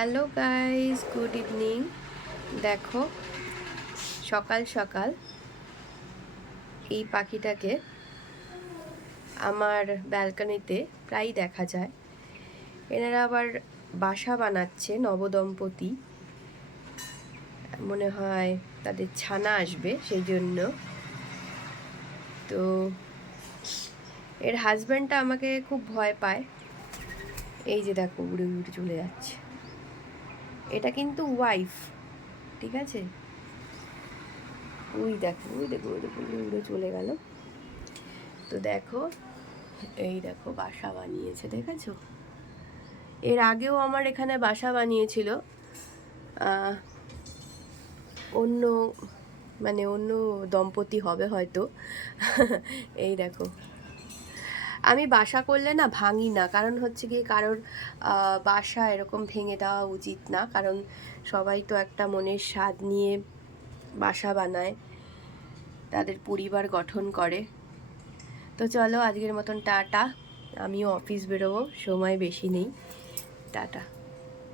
Hello guys, good evening. দেখো, সকাল সকাল এই পাখিটাকে আমার ব্যালকনিতে প্রায় দেখা যায়। এনারা আবার বাসা বানাচ্ছে, নবদম্পতি, মনে হয় তাদের ছানা আসবে সেই জন্য। তো এর হাজব্যান্ডটা আমাকে খুব ভয় পায়। এই যে দেখো, উড়ে উড়ে চলে যাচ্ছে। এটা কিন্তু ওয়াইফ, ঠিক আছে? ওই দেখো, ওই দেখো, ওই দেখো, উড়ে উড়ে চলে গেল। তো দেখো, এই দেখো বাসা বানিয়েছে, দেখেছো? এর আগেও আমার এখানে বাসা বানিয়েছিল অন্য, মানে অন্য দম্পতি হবে হয়তো। এই দেখো, আমি বাসা করলে না ভাঙি না, কারণ হচ্ছে কি, কারোর বাসা এরকম ভেঙে দেওয়া উচিত না, কারণ সবাই তো একটা মনের স্বাদ নিয়ে বাসা বানায়, তাদের পরিবার গঠন করে। তো চলো, আজকের মতন টাটা। আমিও অফিস বেরোবো, সময় বেশি নেই। টাটা।